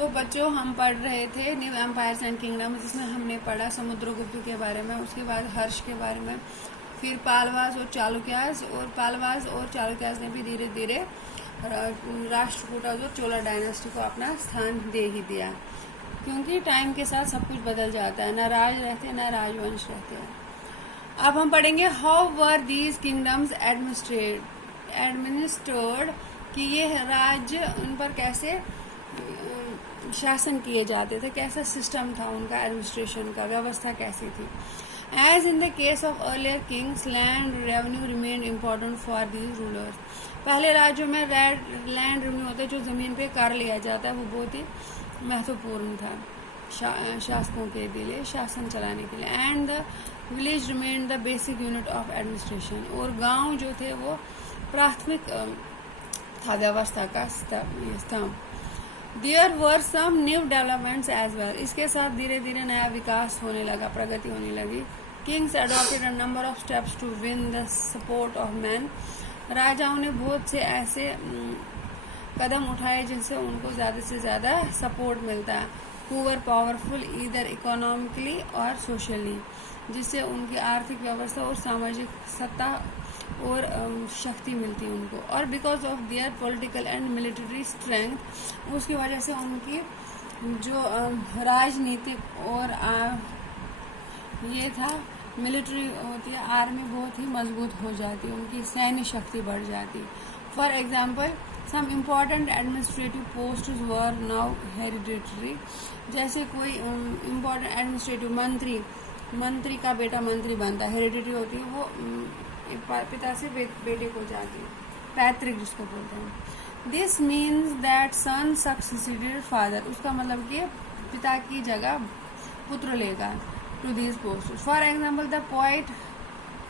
तो बच्चों हम पढ़ रहे थे न्यू एम्पायर्स एंड किंगडम, जिसमें हमने पढ़ा समुद्रगुप्त के बारे में, उसके बाद हर्ष के बारे में, फिर पालवास और चालुक्यास, और पालवास और चालुक्यास ने भी धीरे धीरे राष्ट्रकूटों और चोला डायनेस्टी को अपना स्थान दे ही दिया, क्योंकि टाइम के साथ सब कुछ बदल जाता है, ना राज रहते ना राजवंश रहते हैं। अब हम पढ़ेंगे how were these kingdoms administered, कि ये राज्य उन पर कैसे शासन किए जाते थे, कैसा सिस्टम था उनका, एडमिनिस्ट्रेशन का व्यवस्था कैसी थी। As in the case of earlier kings, land revenue remain important for these rulers. पहले राज्यों में लैंड रेवेन्यू होता है, जो जमीन पे कर लिया जाता है, वो बहुत ही महत्वपूर्ण था शासकों के लिए, शासन चलाने के लिए। And the village remain the basic unit of administration, और गांव जो थे वो प्राथमिक था व्यवस्था का स्तंभ। There were some new developments as well, इसके साथ धीरे धीरे नया विकास होने लगा, प्रगति होने लगी। Kings adopted a number of steps to win the support of man, राजाओं ने बहुत से ऐसे कदम उठाए जिनसे उनको ज्यादा से ज्यादा सपोर्ट मिलता है। Who were powerful either economically और सोशली, जिससे उनकी आर्थिक व्यवस्था और सामाजिक सत्ता और शक्ति मिलती है उनको। और because of their political and military strength, उसकी वजह से उनकी जो राजनीतिक और ये था मिलिट्री होती है, आर्मी बहुत ही मजबूत हो जाती है, उनकी सैन्य शक्ति बढ़ जाती। For example some important administrative post were now hereditary, जैसे कोई इम्पोर्टेंट एडमिनिस्ट्रेटिव मंत्री का बेटा मंत्री बनता है, हेरिडिटरी होती है, वो पिता से बेटे को जाती है, पैतृक जिसको बोलते हैं। This means that son succeeded father, उसका मतलब कि पिता की जगह पुत्र लेगा to this post. For example the poet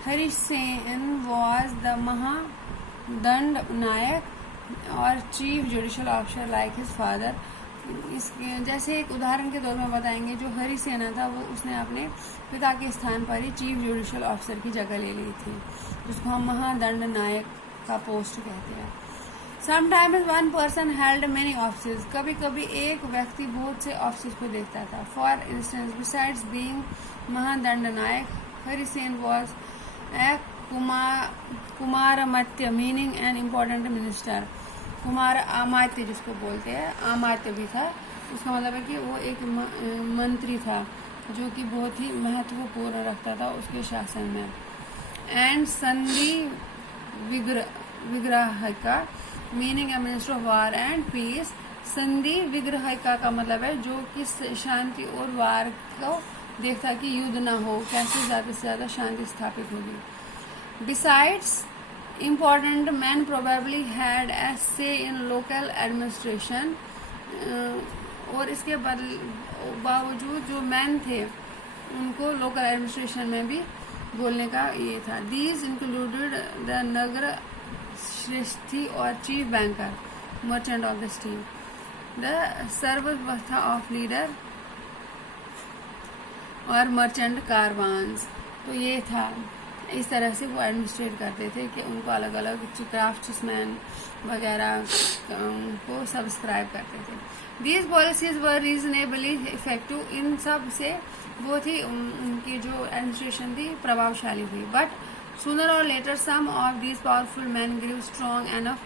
Harisen was the महादंड नायक और chief judicial officer like his father. इसके जैसे एक उदाहरण के तौर में बताएंगे, जो हरिसेना था वो उसने अपने पिता के स्थान पर ही चीफ जुडिशियल ऑफिसर की जगह ले ली थी, जिसको हम महादंड नायक का पोस्ट कहते हैं। Sometimes one person held many office, कभी कभी एक व्यक्ति बहुत से ऑफिस को देखता था। फॉर इंस्टेंस बिसाइड्स बीइंग महादंड नायक, हरिसेन वॉज ए कुमारमत्य, मीनिंग एन इम्पोर्टेंट मिनिस्टर। कुमार अमात्य जिसको बोलते हैं, अमात्य भी था, उसका मतलब है कि वो एक मंत्री था जो कि बहुत ही महत्वपूर्ण रखता था उसके शासन में। एंड संधि विग्रहिका, meaning a minister of war and peace. संधि विग्रहिका का मतलब है जो कि शांति और वार को देखता कि युद्ध ना हो, कैसे ज्यादा से ज्यादा शांति स्थापित होगी। Besides important men probably had a say in local administration, और इसके बावजूद जो मैन थे उनको लोकल एडमिनिस्ट्रेशन में भी बोलने का ये था। These included the नगर श्रेष्ठी और chief banker, merchant of the state, the सर्ववस्था ऑफ लीडर और मर्चेंट कारवान्स। तो ये था, इस तरह से वो एडमिनिस्ट्रेट करते थे कि उनको अलग अलग क्राफ्ट्समैन वगैरह को सब्सक्राइब करते थे। These policies were reasonably effective, इन सब से बहुत ही उनकी जो एडमिनिस्ट्रेशन थी प्रभावशाली हुई। But sooner or later some of these powerful man grew strong enough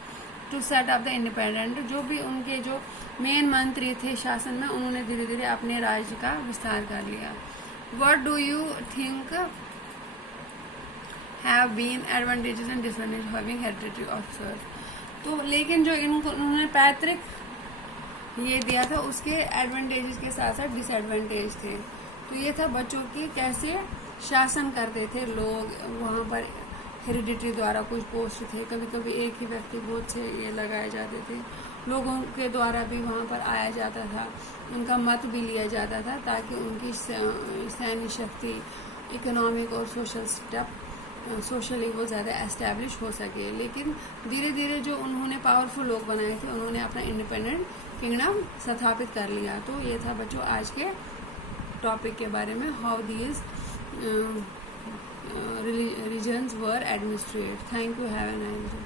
to set up the independent, जो भी उनके जो मेन मंत्री थे शासन में, उन्होंने धीरे धीरे अपने राज्य का विस्तार कर लिया। What do you think have been advantages and disadvantages of having hereditary officers? तो लेकिन जो इनको उन्होंने पैतृक ये दिया था, उसके एडवांटेजेस के साथ साथ डिसएडवांटेज थे। तो ये था बच्चों की कैसे शासन करते थे लोग, वहाँ पर हेरिडिटरी द्वारा कुछ पोस्ट थे, कभी कभी एक ही व्यक्ति बहुत से ये लगाए जाते थे, लोगों के द्वारा भी वहाँ पर आया जाता था, उनका मत भी लिया जाता था ताकि उनकी सैन्य शक्ति, इकोनॉमिक और सोशल स्टेप सोशली वो ज़्यादा एस्टैब्लिश हो सके। लेकिन धीरे धीरे जो उन्होंने पावरफुल लोग बनाए थे, उन्होंने अपना इंडिपेंडेंट किंगडम स्थापित कर लिया। तो ये था बच्चों आज के टॉपिक के बारे में, how these regions were administrate. Thank you, have a nice day.